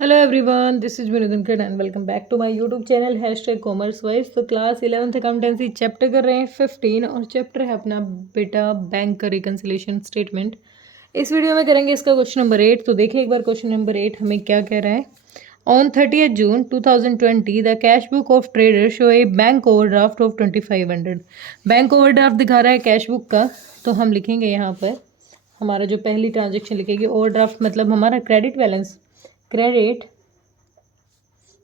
Hello everyone, this is Vinodankar and welcome back to my YouTube channel #commerce wise. तो class 11th accountancy chapter कर रहे हैं 15 और chapter है अपना बेटा बैंक का रिकन्सिलेशन स्टेटमेंट। इस वीडियो में करेंगे इसका क्वेश्चन नंबर 8। तो देखिए एक बार क्वेश्चन नंबर 8 हमें क्या कह रहा है। On 30th June 2020 the cash book of trader show A bank overdraft of 2500। Bank overdraft दिखा रहा है कैश बुक का। तो हम लिखेंगे यहाँ पर हमारा जो पहली ट्रांजेक्शन लिखेगी ओवरड्राफ्ट मतलब हमारा credit balance, credit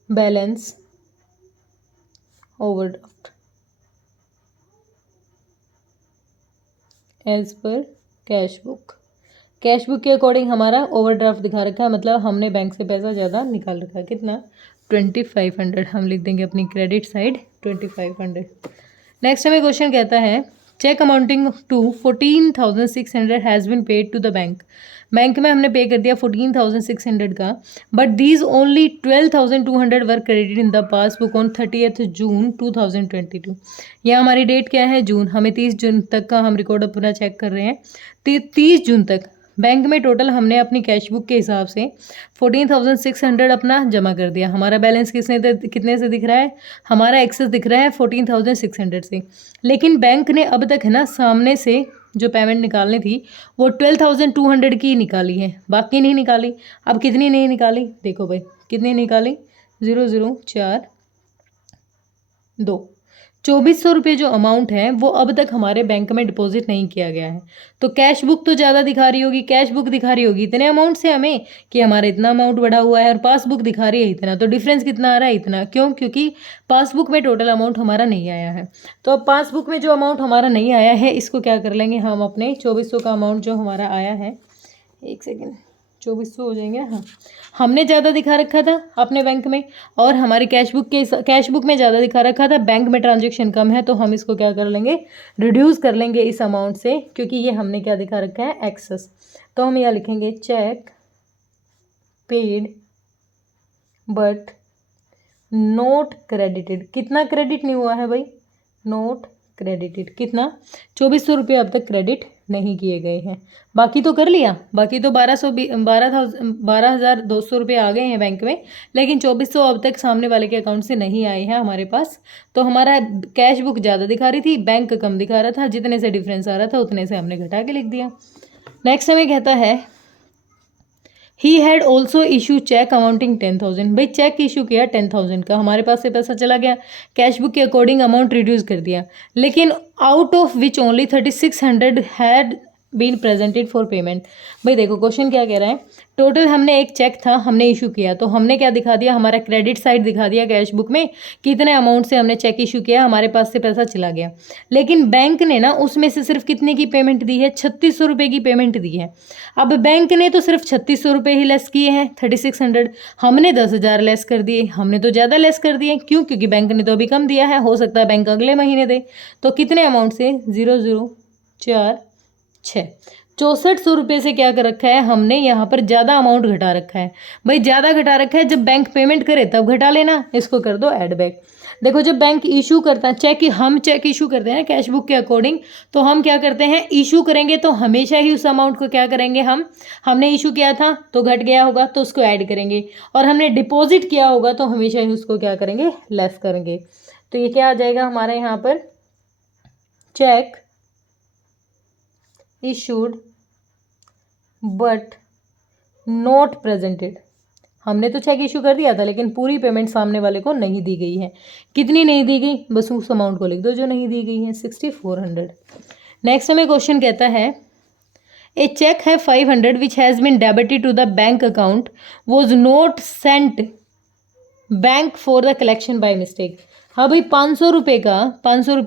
balance overdraft as per cash book. Cash book के अकॉर्डिंग हमारा ओवरड्राफ्ट दिखा रखा है, मतलब हमने बैंक से पैसा ज़्यादा निकाल रखा है। कितना? 2500। हम लिख देंगे अपनी क्रेडिट साइड 2500। नेक्स्ट हमें क्वेश्चन कहता है cheque amounting to 14,600 has been paid to the bank. Bank में हमने पे कर दिया 14,600 का, but these only 12,200 were credited in the passbook on 30th June 2022। यह हमारी डेट क्या है? जून। हमें 30 जून तक का हम रिकॉर्ड अपना चेक कर रहे हैं। 30 जून तक बैंक में टोटल हमने अपनी कैश बुक के हिसाब से 14,600 अपना जमा कर दिया। हमारा बैलेंस कितने से दिख रहा है? हमारा एक्सेस दिख रहा है 14,600 से। लेकिन बैंक ने अब तक है ना सामने से जो पेमेंट निकालनी थी वो 12,200 की निकाली है, बाकी नहीं निकाली। अब कितनी नहीं निकाली देखो भाई, कितनी निकाली? 0,042। 2,400 रुपये जो अमाउंट है वो अब तक हमारे बैंक में डिपॉजिट नहीं किया गया है। तो कैश बुक तो ज़्यादा दिखा रही होगी, कैश बुक दिखा रही होगी इतने अमाउंट से हमें कि हमारा इतना अमाउंट बढ़ा हुआ है, और पासबुक दिखा रही है इतना। तो डिफरेंस कितना आ रहा है? इतना। क्यों? क्योंकि पासबुक में टोटल अमाउंट हमारा नहीं आया है। तो अब पासबुक में जो अमाउंट हमारा नहीं आया है इसको क्या कर लेंगे हम, अपने 2,400 का अमाउंट जो हमारा आया है, एक सेकेंड, 2,400 हो जाएंगे। हाँ, हमने ज़्यादा दिखा रखा था अपने बैंक में, और हमारी कैश बुक में ज़्यादा दिखा रखा था, बैंक में ट्रांजेक्शन कम है। तो हम इसको क्या कर लेंगे, रिड्यूस कर लेंगे इस अमाउंट से, क्योंकि ये हमने क्या दिखा रखा है, एक्सेस। तो हम यह लिखेंगे cheque paid but not credited. कितना क्रेडिट नहीं हुआ है भाई? Not credited. कितना? 2,400 रुपये अब तक क्रेडिट नहीं किए गए हैं। बाकी तो कर लिया, बाकी तो 12,200 रुपये आ गए हैं बैंक में, लेकिन 2,400 अब तक सामने वाले के अकाउंट से नहीं आए हैं हमारे पास। तो हमारा कैश बुक ज़्यादा दिखा रही थी, बैंक कम दिखा रहा था। जितने से डिफरेंस आ रहा था उतने से हमने घटा के लिख दिया। नेक्स्ट हमें कहता है he had also issue cheque amounting 10,000। भाई चेक इशू किया 10,000 का, हमारे पास से पैसा चला गया, कैश बुक के अकॉर्डिंग अमाउंट रिड्यूस कर दिया, लेकिन out of which only 3,600 had been presented for payment. भाई देखो क्वेश्चन क्या कह रहा है, टोटल हमने एक चेक था हमने इशू किया, तो हमने क्या दिखा दिया, हमारा क्रेडिट साइड दिखा दिया कैश बुक में, कितने अमाउंट से हमने चेक इशू किया, हमारे पास से पैसा चला गया। लेकिन बैंक ने ना उसमें से सिर्फ कितने की पेमेंट दी है? 3,600 रुपये की पेमेंट दी है। अब बैंक ने तो सिर्फ 3,600 रुपये ही लेस किए हैं, 3,600। हमने 10,000 लेस कर दिए, हमने तो ज़्यादा लेस कर दिए। क्यों? क्योंकि बैंक ने तो अभी कम दिया है, हो सकता है बैंक अगले महीने दे। तो कितने अमाउंट से? 0,046। 6,400 रुपये से क्या कर रखा है हमने, यहाँ पर ज़्यादा अमाउंट घटा रखा है। भाई ज़्यादा घटा रखा है, जब बैंक पेमेंट करे तब घटा लेना। इसको कर दो ऐड बैक। देखो जब बैंक इशू करता है चेक, हम चेक इशू करते हैं कैश बुक के अकॉर्डिंग, तो हम क्या करते हैं, इशू करेंगे तो हमेशा ही उस अमाउंट को क्या करेंगे, हमने इशू किया था तो घट गया होगा तो उसको ऐड करेंगे, और हमने डिपॉजिट किया होगा तो हमेशा ही उसको क्या करेंगे, लेस करेंगे। तो ये क्या आ जाएगा हमारे यहाँ पर, check issued but not presented. हमने तो चेक इशू कर दिया था लेकिन पूरी पेमेंट सामने वाले को नहीं दी गई है। कितनी नहीं दी गई? बस उस अमाउंट को लिख दो जो नहीं दी गई है, 6,400। नेक्स्ट हमें क्वेश्चन कहता है ए चेक है 500 which has been debited to the bank account was not sent bank for the collection by mistake. हाँ भाई 500 रुपये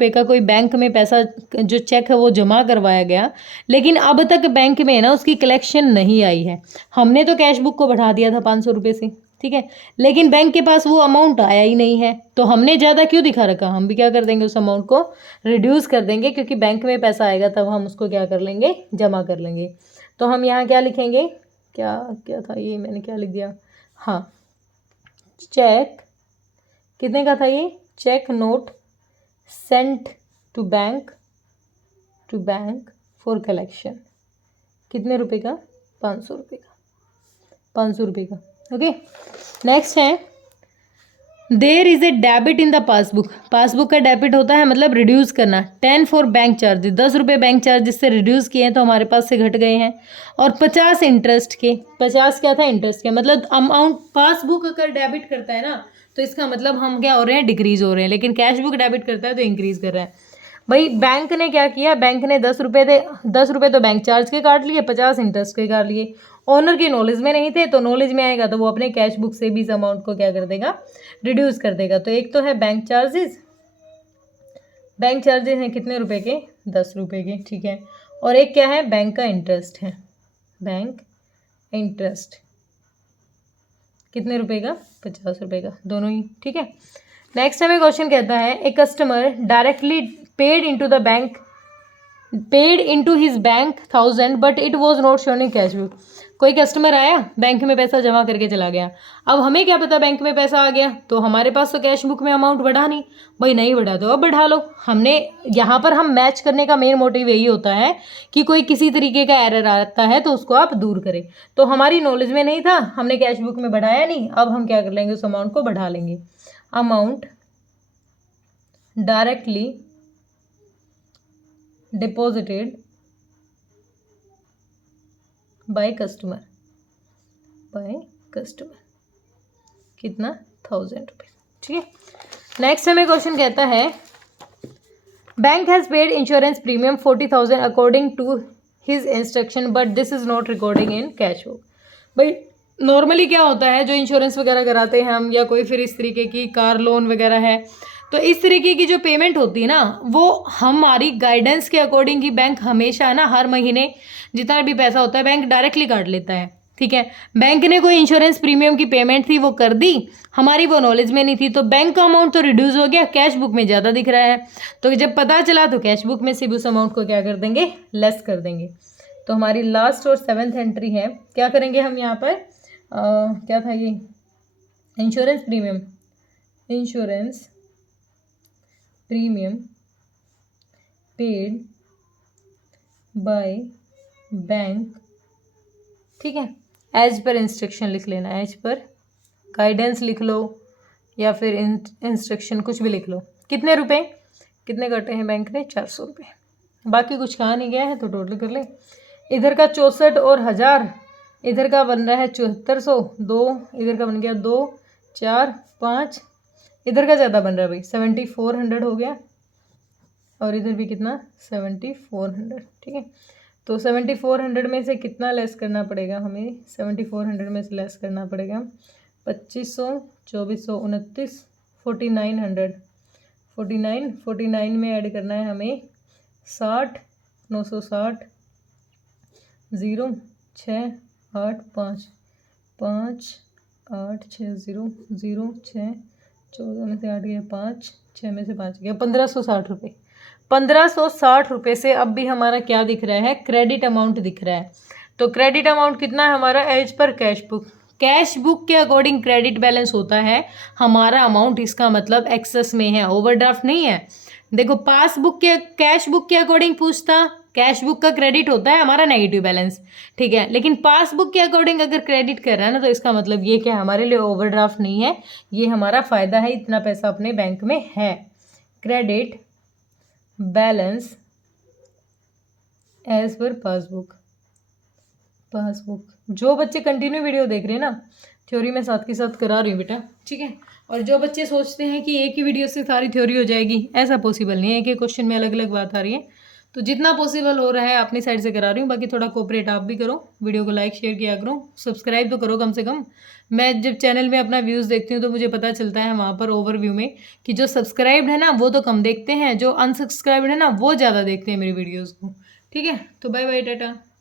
का कोई बैंक में पैसा जो चेक है वो जमा करवाया गया, लेकिन अब तक बैंक में ना उसकी कलेक्शन नहीं आई है। हमने तो कैश बुक को बढ़ा दिया था 500 रुपये से, ठीक है, लेकिन बैंक के पास वो अमाउंट आया ही नहीं है। तो हमने ज़्यादा क्यों दिखा रखा, हम भी क्या कर देंगे, उस अमाउंट को रिड्यूस कर देंगे, क्योंकि बैंक में पैसा आएगा तब हम उसको क्या कर लेंगे, जमा कर लेंगे। तो हम यहाँ क्या लिखेंगे, क्या क्या था ये, मैंने क्या लिख दिया, हाँ, चेक कितने का था ये, cheque not sent to bank for collection. कितने रुपए का? 500 रुपये का, 500 रुपये का। ओके, नेक्स्ट है there is a debit in the passbook. Passbook का डेबिट होता है मतलब रिड्यूस करना। 10 फॉर बैंक चार्जेस, 10 रुपये बैंक चार्जेस से रिड्यूस किए हैं तो हमारे पास से घट गए हैं। और 50 इंटरेस्ट के, 50 क्या था इंटरेस्ट के, मतलब अमाउंट पासबुक अगर डेबिट करता है ना तो इसका मतलब हम क्या हो रहे हैं, डिक्रीज हो रहे हैं, लेकिन कैश बुक डेबिट करता है तो इंक्रीज कर रहा है। भाई बैंक ने क्या किया, बैंक ने 10 रुपये दे, 10 रुपये तो बैंक चार्ज के काट लिए, 50 इंटरेस्ट के काट लिए। ओनर की नॉलेज में नहीं थे तो नॉलेज में आएगा तो वो अपने कैश बुक से भी इस अमाउंट को क्या कर देगा, रिड्यूस कर देगा। तो एक तो है बैंक चार्जेस, बैंक चार्जेस हैं कितने रुपए के, 10 रुपये के, ठीक है। और एक क्या है, बैंक का इंटरेस्ट है, बैंक इंटरेस्ट कितने रुपए का, 50 रुपये का, दोनों ही, ठीक है। नेक्स्ट हमें क्वेश्चन कहता है a customer directly paid into the bank, paid into his bank 1000 but it was not shown in cash book. कोई कस्टमर आया बैंक में पैसा जमा करके चला गया, अब हमें क्या पता बैंक में पैसा आ गया, तो हमारे पास तो कैश बुक में अमाउंट बढ़ा नहीं, भाई नहीं बढ़ा तो अब बढ़ा लो। हमने यहाँ पर हम मैच करने का मेन मोटिव यही होता है कि कोई किसी तरीके का एरर आता है तो उसको आप दूर करें। तो हमारी नॉलेज में नहीं था, हमने कैश बुक में बढ़ाया नहीं, अब हम क्या कर लेंगे, उस अमाउंट को बढ़ा लेंगे। Amount directly deposited by customer, by customer कितना, 1000 रुपये, ठीक है। नेक्स्ट हमें क्वेश्चन कहता है bank has paid insurance premium 40,000 according to his instruction but this is not recording in cash book. भाई नॉर्मली क्या होता है, जो इंश्योरेंस वगैरह कराते हैं हम, या कोई फिर इस तरीके की कार लोन वगैरह है, तो इस तरीके की जो पेमेंट होती है ना वो हमारी गाइडेंस के अकॉर्डिंग ही बैंक हमेशा है ना हर महीने जितना भी पैसा होता है बैंक डायरेक्टली काट लेता है, ठीक है। बैंक ने कोई इंश्योरेंस प्रीमियम की पेमेंट थी वो कर दी, हमारी वो नॉलेज में नहीं थी, तो बैंक का अमाउंट तो रिड्यूस हो गया, कैश बुक में ज़्यादा दिख रहा है, तो जब पता चला तो कैश बुक में से भी उस अमाउंट को क्या कर देंगे, लेस कर देंगे। तो हमारी लास्ट और 7th एंट्री है, क्या करेंगे हम यहाँ पर, क्या था ये, insurance premium, insurance premium paid by bank, ठीक है। एज पर इंस्ट्रक्शन लिख लेना, एज पर गाइडेंस लिख लो या फिर इंस्ट्रक्शन कुछ भी लिख लो। कितने रुपए, कितने कटे हैं बैंक ने, 400 रुपये, बाकी कुछ कहा नहीं गया है तो टोटल कर ले। इधर का 64 और 1000, इधर का बन रहा है 7400, 2 इधर का बन गया 2 4 5, इधर का ज़्यादा बन रहा है भाई 7400 हो गया, और इधर भी कितना 7400, ठीक है। तो 7400 में से कितना लेस करना पड़ेगा हमें, 7400 में से लेस करना पड़ेगा 2500, 2400, 29, 4900, 49 में ऐड करना है हमें 60, 960, 0 6 8 5 5 8 6 0 0 6, 14 में से 8 गया 5, 6 में से 5 गया 1560 रुपये। 1560 रुपये से अब भी हमारा क्या दिख रहा है, क्रेडिट अमाउंट दिख रहा है। तो क्रेडिट अमाउंट कितना है हमारा, as per cash book, cash book के अकॉर्डिंग क्रेडिट बैलेंस होता है हमारा अमाउंट, इसका मतलब एक्सेस में है, ओवरड्राफ्ट नहीं है। देखो पासबुक के, कैश बुक के अकॉर्डिंग पूछता, कैश बुक का क्रेडिट होता है हमारा नेगेटिव बैलेंस, ठीक है, लेकिन पासबुक के अकॉर्डिंग अगर क्रेडिट कर रहा है ना तो इसका मतलब ये क्या हमारे लिए ओवरड्राफ्ट नहीं है, ये हमारा फ़ायदा है, इतना पैसा अपने बैंक में है। Credit balance as per passbook, passbook जो बच्चे कंटिन्यू वीडियो देख रहे हैं ना, थ्योरी में साथ के साथ करा रही हूँ बेटा, ठीक है। और जो बच्चे सोचते हैं कि एक ही वीडियो से सारी थ्योरी हो जाएगी, ऐसा पॉसिबल नहीं है, एक एक क्वेश्चन में अलग अलग बात आ रही है, तो जितना पॉसिबल हो रहा है अपनी साइड से करा रही हूँ, बाकी थोड़ा कोऑपरेट आप भी करो, वीडियो को लाइक शेयर किया करो, सब्सक्राइब तो करो कम से कम। मैं जब चैनल में अपना व्यूज़ देखती हूँ तो मुझे पता चलता है वहाँ पर ओवरव्यू में कि जो सब्सक्राइब्ड है ना वो तो कम देखते हैं, जो अनसब्सक्राइब्ड है ना वो ज़्यादा देखते हैं मेरी वीडियोज़ को, ठीक है। तो बाय बाय टाटा।